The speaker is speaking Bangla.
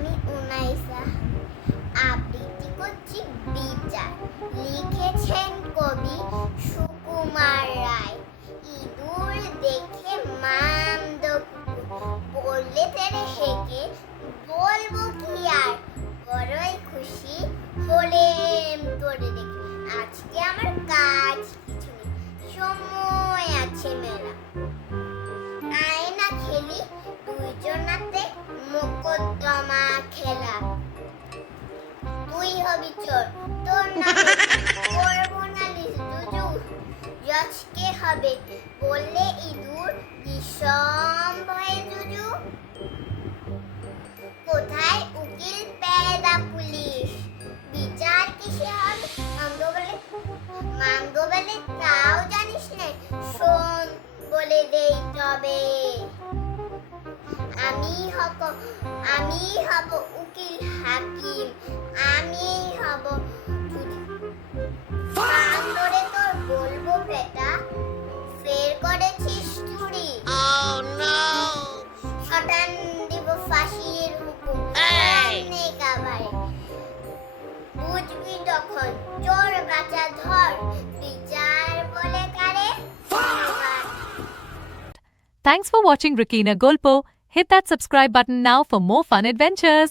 আমি উনাইসা আবৃত্তি করছি বিচার। লিখেছেন কবি সুকুমার রায়। ইঁদুর দেখে মামদ বললে তেরে হেঁকে বলবো কি আর, বড়ই খুশি হলেম তোরে দেখে। আজকে আমার কাজ কিছু নেই, সময় আছে মেলা। আয় না খেলি দুইজনাতে মোকদ্দমা খেলা। তুই হবি চোর, তোর নামে করবো নালিশ জুজু। জজকে হবে বললে ইঁদুর বিষম ভয়ে জুজু। কোথায় উকিল পেয়দা পুলিশ, বিচার কিসে হবে মামদো বলে তাও জানিস নে, শোন বলে দেই তবে। আমি হব উকিল হাকিম, আমি হব কান ধরে তোর বলবো বেটা, ফের করেছিস চুরি। শটান দিব ফাঁসির হুকুম কাবারে। বুঝবি তখন চোর বাঁচা ধর, বিচার বলে কারে। Thanks for watching Rakina Golpo. Hit that subscribe button now for more fun adventures.